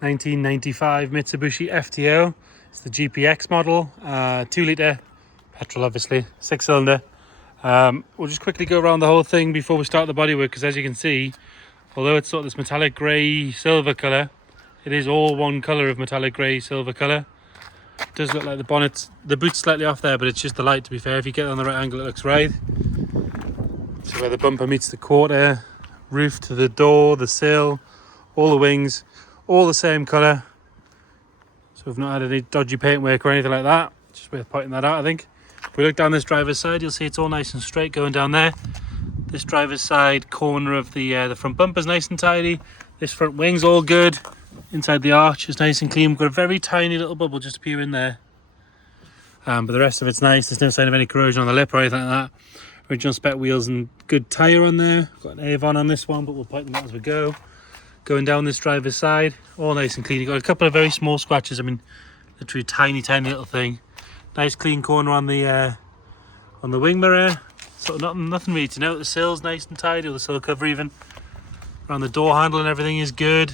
1995 Mitsubishi FTO. It's the GPX model, 2 litre petrol, obviously, 6-cylinder. We'll just quickly go around the whole thing before we start the bodywork, because as you can see, although it's sort of this metallic grey silver colour, it is all one colour of metallic grey silver colour. It does look like the boot's slightly off there, but it's just the light, to be fair. If you get it on the right angle, it looks right. So where the bumper meets the quarter, roof to the door, the sill, all the wings, all the same colour. So we've not had any dodgy paintwork or anything like that. Just worth pointing that out, I think. If we look down this driver's side, you'll see it's all nice and straight going down there. This driver's side corner of the front bumper's nice and tidy. This front wing's all good. Inside the arch is nice and clean. We've got a very tiny little bubble just appearing there. But the rest of it's nice. There's no sign of any corrosion on the lip or anything like that. Original spec wheels and good tyre on there. Got an Avon on this one, but we'll point them out as we go. Going down this driver's side, all nice and clean. You've got a couple of very small scratches. I mean, literally tiny little thing. Nice clean corner on the wing mirror. Sort of nothing really to note. The sill's nice and tidy, or the sill cover even. Around the door handle and everything is good.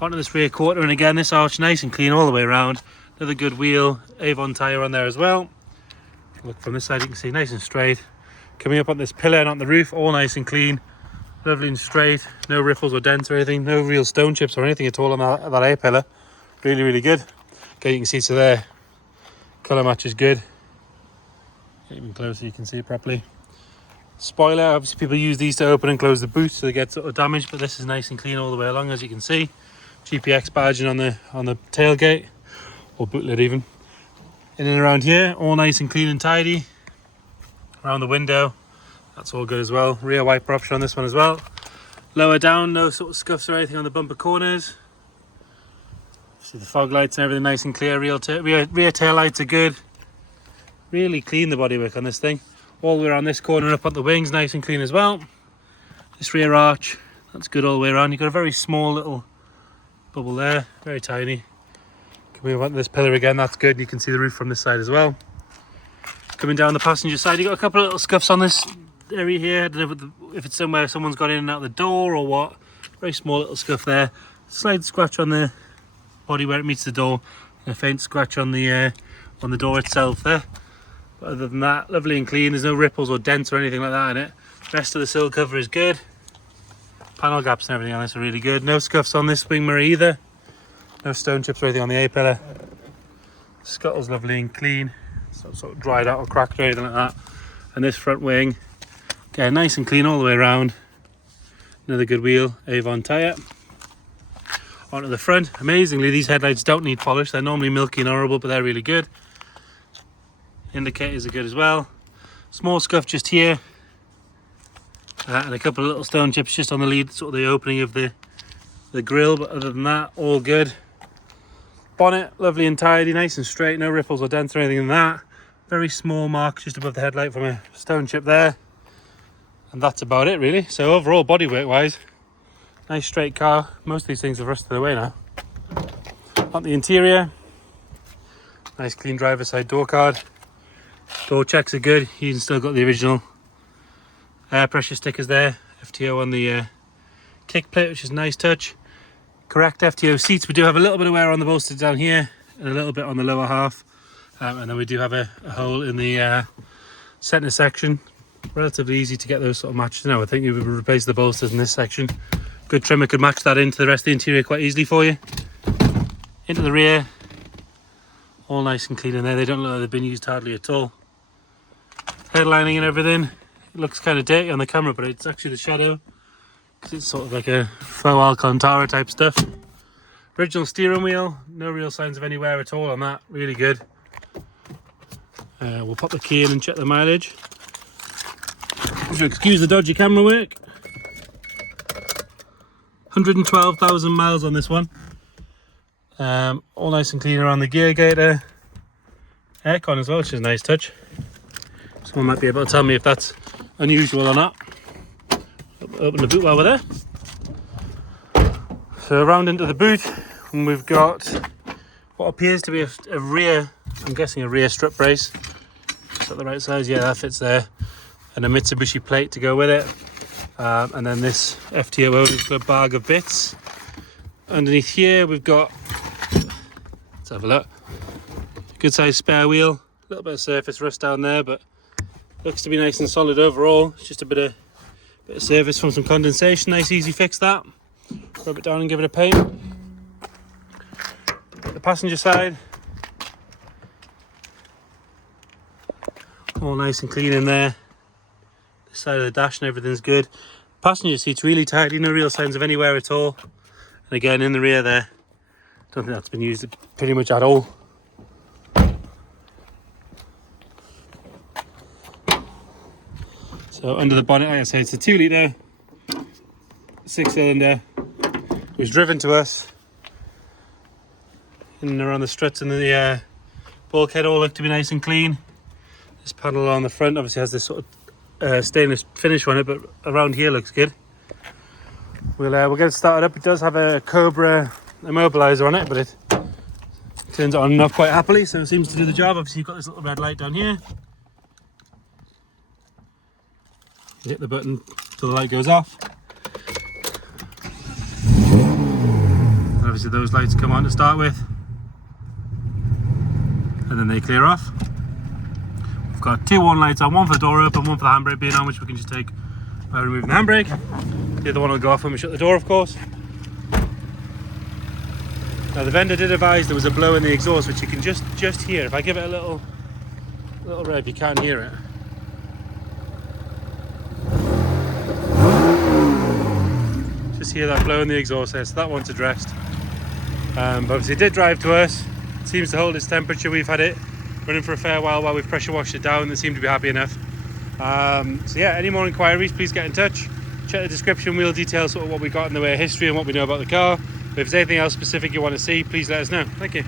Onto this rear quarter, and again, this arch nice and clean all the way around. Another good wheel, Avon tyre on there as well. Look from this side, you can see nice and straight. Coming up on this pillar and on the roof, all nice and clean. Lovely and straight, no ripples or dents or anything, no real stone chips or anything at all on that A-pillar. Really good. Okay, you can see so there, colour match is good. Get even closer, you can see it properly. Spoiler, obviously people use these to open and close the boot so they get sort of damaged, but this is nice and clean all the way along, as you can see. GPX badging on the tailgate, or boot lid even. In and around here, all nice and clean and tidy. Around the window, that's all good as well. Rear wiper option on this one as well. Lower down, no sort of scuffs or anything on the bumper corners. See the fog lights and everything nice and clear. Rear tail lights are good. Really clean, the bodywork on this thing. All the way around this corner up on the wings, nice and clean as well. This rear arch, that's good all the way around. You've got a very small little bubble there, very tiny. Can we want this pillar again? That's good. You can see the roof from this side as well. Coming down the passenger side, you've got a couple of little scuffs on this area here. I don't know if it's somewhere someone's got in and out the door or what. Very small little scuff there. Slight scratch on the body where it meets the door, and a faint scratch on the door itself there. But other than that, lovely and clean. There's no ripples or dents or anything like that in it. Rest of the sill cover is good. Panel gaps and everything on this are really good. No scuffs on this wing mirror either. No stone chips or anything on the A-pillar. Scuttle's lovely and clean. It's not sort of dried out or cracked or anything like that. And this front wing, again, nice and clean all the way around. Another good wheel, Avon tyre. Onto the front. Amazingly, these headlights don't need polish. They're normally milky and horrible, but they're really good. Indicators are good as well. Small scuff just here. And a couple of little stone chips just on the lead, sort of the opening of the grille, but other than that, all good. Bonnet, lovely and tidy, nice and straight, no ripples or dents or anything in that. Very small mark just above the headlight from a stone chip there. And that's about it really. So overall, bodywork wise, nice straight car. Most of these things have rusted away now. On the interior, nice clean driver's side door card. Door checks are good. You've still got the original air pressure stickers there. FTO on the kick plate, which is a nice touch. Correct FTO seats. We do have a little bit of wear on the bolsters down here and a little bit on the lower half. And then we do have a hole in the centre section. Relatively easy to get those sort of matched now. I think we would replace the bolsters in this section. Good trimmer could match that into the rest of the interior quite easily for you. Into the rear, all nice and clean in there. They don't look like they've been used hardly at all. Headlining and everything, it looks kind of dirty on the camera, but it's actually the shadow, because it's sort of like a faux Alcantara type stuff. Original steering wheel, no real signs of any wear at all on that, really good. We'll pop the key in and check the mileage. If you excuse the dodgy camera work. 112,000 miles on this one. All nice and clean around the gear gator. Aircon as well, which is a nice touch. Someone might be able to tell me if that's unusual or not. Open the boot while we're there. So around into the boot, and we've got what appears to be a rear, I'm guessing a rear strut brace. Is that the right size? Yeah, that fits there. And a Mitsubishi plate to go with it. And then this FTO Owners Club bag of bits. underneath here we've got, let's have a look, good sized spare wheel, a little bit of surface rust down there, but looks to be nice and solid overall. It's just a bit of surface from some condensation. Nice easy fix that. Rub it down and give it a paint. The passenger side, all nice and clean in there. This side of the dash and everything's good. Passenger seat's really tidy, no real signs of any wear at all. And again, in the rear there, don't think that's been used pretty much at all. So under the bonnet, like I say, it's a 2 litre 6-cylinder. It was driven to us. In and around the struts and the bulkhead all look to be nice and clean. This panel on the front obviously has this sort of stainless finish on it, but around here looks good. We'll get it started up. It does have a Cobra immobilizer on it, but it turns on and off quite happily, so it seems to do the job. Obviously you've got this little red light down here. You hit the button till the light goes off. And obviously those lights come on to start with, and then they clear off. We've got 2 warning lights on, one for the door open, one for the handbrake being on, which we can just take by removing the handbrake. The other one will go off when we shut the door, of course. Now the vendor did advise there was a blow in the exhaust, which you can just hear. If I give it a little rev, you can hear it. Just hear that blow in the exhaust there, so that one's addressed. But obviously it did drive to us. It seems to hold its temperature. We've had it running for a fair while we've pressure washed it down. They seem to be happy enough. So yeah, any more inquiries, please get in touch. Check the description, we'll detail sort of what we got in the way of history and what we know about the car. But if there's anything else specific you want to see, please let us know. Thank you.